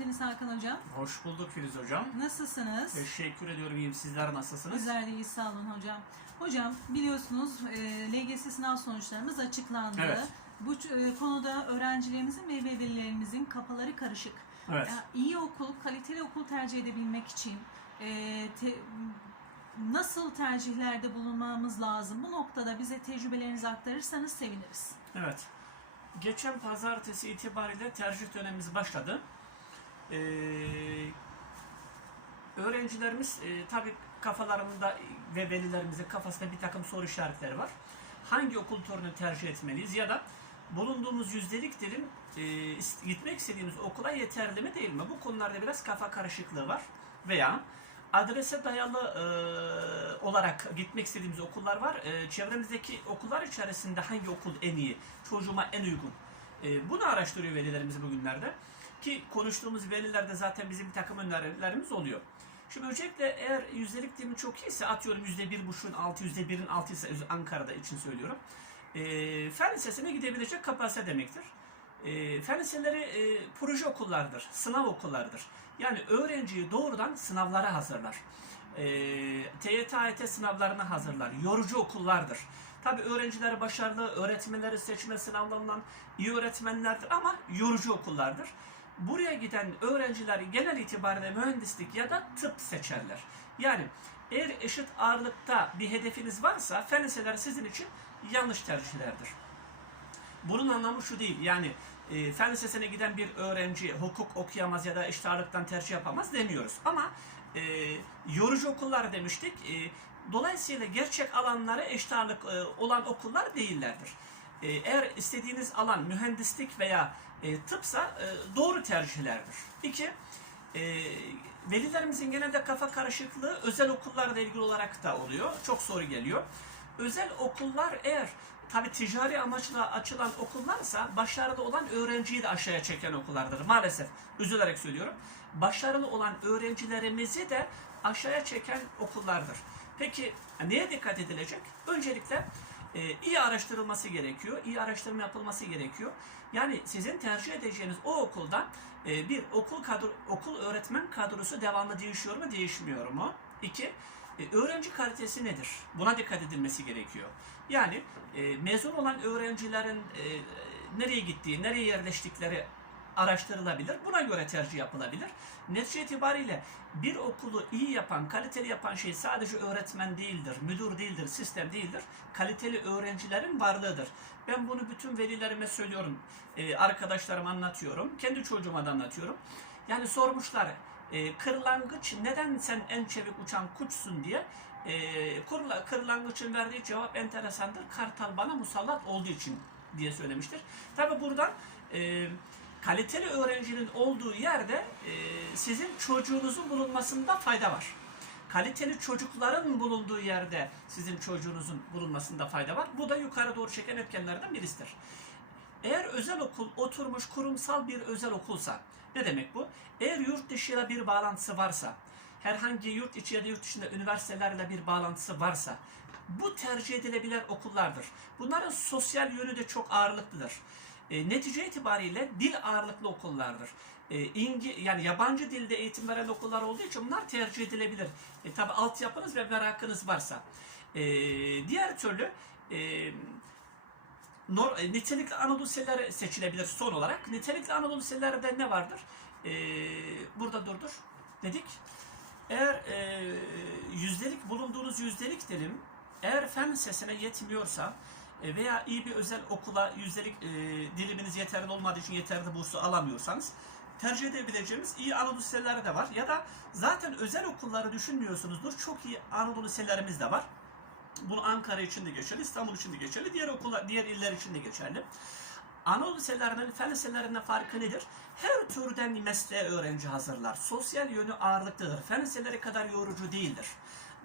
geldiniz Hakan Hocam. Hoş bulduk Filiz Hocam. Nasılsınız? Teşekkür ediyorum. İyiyim. Sizler nasılsınız? Bizler de iyiyiz, sağ olun hocam. Hocam biliyorsunuz e, LGS sınav sonuçlarımız açıklandı. Evet. Bu e, konuda öğrencilerimizin ve velilerimizin kafaları karışık. Evet. Ya, iyi okul, kaliteli okul tercih edebilmek için e, te- nasıl tercihlerde bulunmamız lazım? Bu noktada bize tecrübelerinizi aktarırsanız seviniriz. Evet. Geçen pazartesi itibariyle tercih dönemimiz başladı. Ee, öğrencilerimiz e, tabii kafalarında ve velilerimizin kafasında bir takım soru işaretleri var. Hangi okul türünü tercih etmeliyiz ya da bulunduğumuz yüzdelik e, gitmek istediğimiz okula yeterli mi değil mi? Bu konularda biraz kafa karışıklığı var. Veya adrese dayalı e, olarak gitmek istediğimiz okullar var. E, çevremizdeki okullar içerisinde hangi okul en iyi, çocuğuma en uygun? E, bunu araştırıyor velilerimiz bugünlerde. Ki konuştuğumuz velilerde zaten bizim bir takım önerilerimiz oluyor. Şimdi öncelikle eğer yüzdelik dilimi çok iyiyse atıyorum yüzde bir buçuğun altı, yüzde birin altı ise Ankara'da için söylüyorum. E, fen lisesine gidebilecek kapasite demektir. E, fen liseleri e, proje okullardır, sınav okullarıdır. Yani öğrenciyi doğrudan sınavlara hazırlar. E, TYT, AYT sınavlarına hazırlar. Yorucu okullardır. Tabi öğrencileri başarılı, öğretmenleri seçme sınavlarından iyi öğretmenlerdir ama yorucu okullardır. Buraya giden öğrenciler genel itibariyle mühendislik ya da tıp seçerler. Yani eğer eşit ağırlıkta bir hedefiniz varsa fen liseleri sizin için yanlış tercihlerdir. Bunun anlamı şu değil. Yani e, fen lisesine giden bir öğrenci hukuk okuyamaz ya da eşit ağırlıktan tercih yapamaz demiyoruz. Ama e, yorucu okullar demiştik. E, dolayısıyla gerçek alanları eşit ağırlık e, olan okullar değillerdir. E, eğer istediğiniz alan mühendislik veya e, tıpsa e, doğru tercihlerdir. İki, e, velilerimizin genelde kafa karışıklığı özel okullarla ilgili olarak da oluyor. Çok soru geliyor. Özel okullar eğer tabi ticari amaçla açılan okullarsa başarılı olan öğrenciyi de aşağıya çeken okullardır. Maalesef üzülerek söylüyorum. Başarılı olan öğrencilerimizi de aşağıya çeken okullardır. Peki neye dikkat edilecek? Öncelikle e, iyi araştırılması gerekiyor. iyi araştırma yapılması gerekiyor. Yani sizin tercih edeceğiniz o okuldan e, bir okul kadro, okul öğretmen kadrosu devamlı değişiyor mu, değişmiyor mu? İki, e, öğrenci kalitesi nedir? Buna dikkat edilmesi gerekiyor. Yani e, mezun olan öğrencilerin e, nereye gittiği, nereye yerleştikleri araştırılabilir. Buna göre tercih yapılabilir. Netice itibariyle bir okulu iyi yapan, kaliteli yapan şey sadece öğretmen değildir, müdür değildir, sistem değildir. Kaliteli öğrencilerin varlığıdır. Ben bunu bütün velilerime söylüyorum, e, arkadaşlarıma anlatıyorum, kendi çocuğuma da anlatıyorum. Yani sormuşlar, e, kırlangıç neden sen en çevik uçan kuşsun diye. E, kırlangıçın verdiği cevap enteresandır. Kartal bana musallat olduğu için diye söylemiştir. Tabi buradan e, kaliteli öğrencinin olduğu yerde e, sizin çocuğunuzun bulunmasında fayda var. Kaliteli çocukların bulunduğu yerde sizin çocuğunuzun bulunmasında fayda var. Bu da yukarı doğru çeken etkenlerden birisidir. Eğer özel okul oturmuş kurumsal bir özel okulsa ne demek bu? Eğer yurt dışıyla bir bağlantısı varsa, herhangi yurt içi ya da yurt dışında üniversitelerle bir bağlantısı varsa bu tercih edilebilen okullardır. Bunların sosyal yönü de çok ağırlıklıdır. E, netice itibariyle dil ağırlıklı okullardır. E, İngi, yani yabancı dilde eğitim veren okullar olduğu için bunlar tercih edilebilir. E, tabi altyapınız ve merakınız varsa. E, diğer türlü e, nor, e, nitelikli Anadolu liseleri seçilebilir son olarak. Nitelikli Anadolu liselerde ne vardır? E, burada durdur dedik. Eğer e, yüzdelik bulunduğunuz yüzdelik dilim eğer fen lisesine yetmiyorsa veya iyi bir özel okula yüzdelik e, diliminiz yeterli olmadığı için yeterli bursu alamıyorsanız tercih edebileceğimiz iyi Anadolu liseleri de var. Ya da zaten özel okulları düşünmüyorsunuzdur. Çok iyi Anadolu liselerimiz de var. Bunu Ankara için de geçerli, İstanbul için de geçerli, diğer okullar, diğer iller için de geçerli. Anadolu liselerinin, fen liselerinin farkı nedir? Her türden mesleğe öğrenci hazırlar. Sosyal yönü ağırlıklıdır. Fen liseleri kadar yorucu değildir.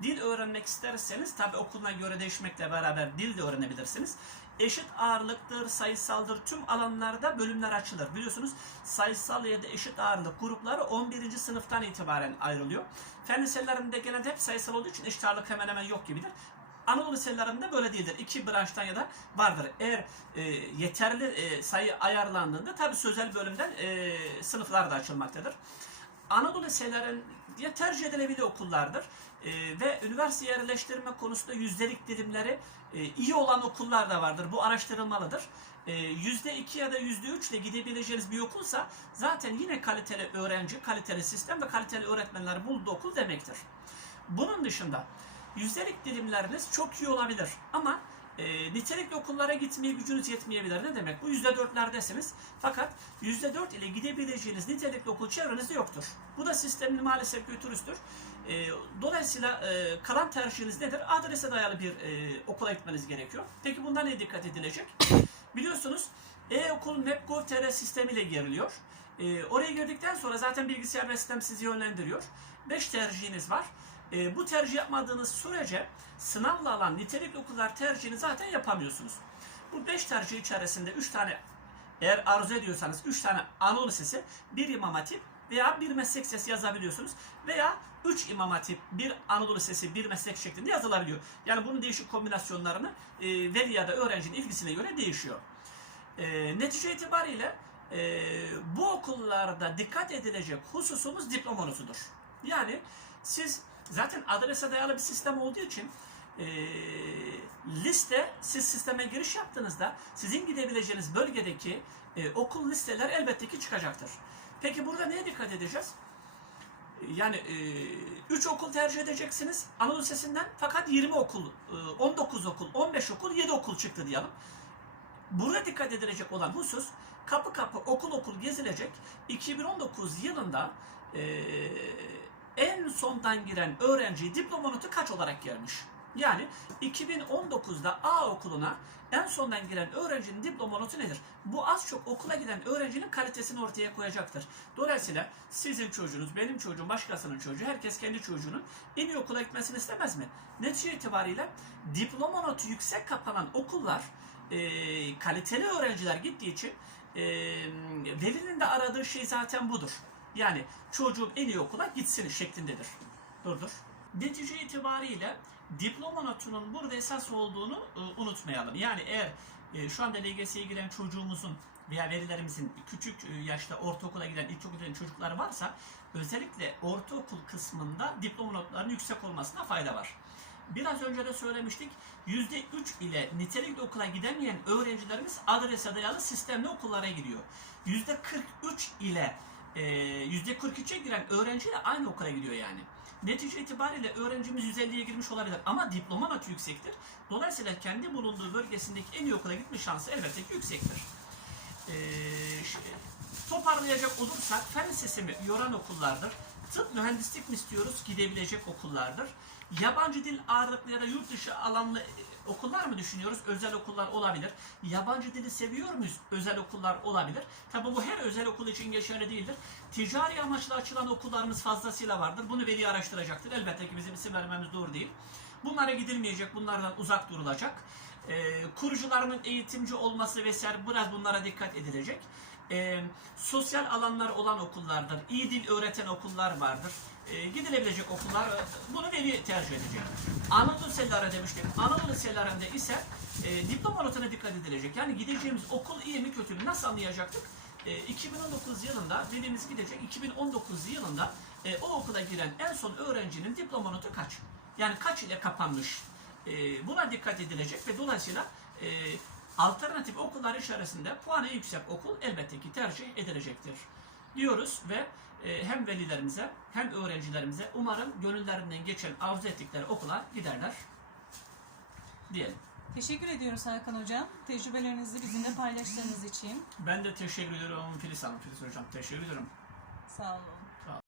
Dil öğrenmek isterseniz tabi okuluna göre değişmekle beraber dil de öğrenebilirsiniz. Eşit ağırlıktır, sayısaldır. Tüm alanlarda bölümler açılır. Biliyorsunuz sayısal ya da eşit ağırlık grupları 11. sınıftan itibaren ayrılıyor. Fen liselerinde genelde hep sayısal olduğu için eşit ağırlık hemen hemen yok gibidir. Anadolu liselerinde böyle değildir. İki branştan ya da vardır. Eğer e, yeterli e, sayı ayarlandığında tabi sözel bölümden e, sınıflar da açılmaktadır. Anadolu liselerin ya tercih edilebilir okullardır. E, ve üniversite yerleştirme konusunda yüzdelik dilimleri e, iyi olan okullar da vardır. Bu araştırılmalıdır. E, Yüzde iki ya da yüzde üç ile gidebileceğiniz bir okulsa zaten yine kaliteli öğrenci, kaliteli sistem ve kaliteli öğretmenler bulduğu okul demektir. Bunun dışında yüzdelik dilimleriniz çok iyi olabilir ama e, nitelikli okullara gitmeye gücünüz yetmeyebilir. Ne demek? Bu yüzde dörtlerdesiniz. Fakat yüzde dört ile gidebileceğiniz nitelikli okul çevrenizde yoktur. Bu da sistemin maalesef götürüsüdür. E, dolayısıyla e, kalan tercihiniz nedir? Adrese dayalı bir e, okula gitmeniz gerekiyor. Peki bundan ne dikkat edilecek? Biliyorsunuz e-okul Map.gov.tr sistemiyle giriliyor. E, oraya girdikten sonra zaten bilgisayar ve sistem sizi yönlendiriyor. 5 tercihiniz var. E, bu tercih yapmadığınız sürece sınavla alan nitelikli okullar tercihini zaten yapamıyorsunuz. Bu 5 tercih içerisinde 3 tane eğer arzu ediyorsanız 3 tane Anadolu Lisesi, 1 İmam Hatip veya bir meslek sesi yazabiliyorsunuz. Veya 3 İmam Hatip, 1 Anadolu Lisesi, 1 meslek şeklinde yazılabiliyor. Yani bunun değişik kombinasyonlarını e, veli ya da öğrencinin ilgisine göre değişiyor. E, netice itibariyle e, bu okullarda dikkat edilecek hususumuz diplomonusudur. Yani siz zaten adrese dayalı bir sistem olduğu için e, liste siz sisteme giriş yaptığınızda sizin gidebileceğiniz bölgedeki e, okul listeler elbette ki çıkacaktır. Peki burada neye dikkat edeceğiz? Yani 3 okul tercih edeceksiniz Anadolu Lisesi'nden fakat 20 okul, e, 19 okul, 15 okul, 7 okul çıktı diyelim. Burada dikkat edilecek olan husus kapı kapı okul okul gezilecek. 2019 yılında e, en sondan giren öğrenci diploma notu kaç olarak gelmiş? Yani 2019'da A okuluna en sondan giren öğrencinin diploma notu nedir? Bu az çok okula giden öğrencinin kalitesini ortaya koyacaktır. Dolayısıyla sizin çocuğunuz, benim çocuğum, başkasının çocuğu, herkes kendi çocuğunun en iyi okula gitmesini istemez mi? Netice itibariyle diploma notu yüksek kapanan okullar e, kaliteli öğrenciler gittiği için e, velinin de aradığı şey zaten budur. Yani çocuğum en iyi okula gitsin şeklindedir. Durdur. Netice itibariyle diploma notunun burada esas olduğunu e, unutmayalım. Yani eğer e, şu anda LGS'ye giren çocuğumuzun veya velilerimizin küçük e, yaşta ortaokula giden, ilkokula giden çocukları varsa özellikle ortaokul kısmında diploma notlarının yüksek olmasına fayda var. Biraz önce de söylemiştik. %3 ile nitelikli okula gidemeyen öğrencilerimiz adrese dayalı sistemli okullara gidiyor. %43 ile e, %43'e giren öğrenciyle aynı okula gidiyor yani. Netice itibariyle öğrencimiz 150'ye girmiş olabilir ama diploma notu yüksektir. Dolayısıyla kendi bulunduğu bölgesindeki en iyi okula gitme şansı elbette ki yüksektir. Ş- toparlayacak olursak fen lisesi yoran okullardır. Tıp mühendislik mi istiyoruz gidebilecek okullardır. Yabancı dil ağırlıklı ya da yurt dışı alanlı e, okullar mı düşünüyoruz? Özel okullar olabilir. Yabancı dili seviyor muyuz? Özel okullar olabilir. Tabi bu her özel okul için geçerli değildir. Ticari amaçla açılan okullarımız fazlasıyla vardır. Bunu veli araştıracaktır. Elbette ki bizim isim vermemiz doğru değil. Bunlara gidilmeyecek, bunlardan uzak durulacak. Ee, kurucularının eğitimci olması vesaire biraz bunlara dikkat edilecek. Ee, sosyal alanlar olan okullardır. İyi dil öğreten okullar vardır. Ee, gidilebilecek okullar e, bunu veli tercih edecek. Anadolu liseleri demiştik. Anadolu liselerinde ise e, diploma notuna dikkat edilecek. Yani gideceğimiz okul iyi mi kötü mü nasıl anlayacaktık? E, 2019 yılında velimiz gidecek. 2019 yılında e, o okula giren en son öğrencinin diploma notu kaç? Yani kaç ile kapanmış? E, buna dikkat edilecek ve dolayısıyla e, alternatif okullar içerisinde puanı yüksek okul elbette ki tercih edilecektir diyoruz ve e, hem velilerimize hem öğrencilerimize umarım gönüllerinden geçen arzu ettikleri okula giderler diyelim. Teşekkür ediyoruz Hakan Hocam. Tecrübelerinizi bizimle paylaştığınız için. Ben de teşekkür ediyorum Filiz Hanım, Filiz Hocam. Teşekkür ediyorum. Sağ olun.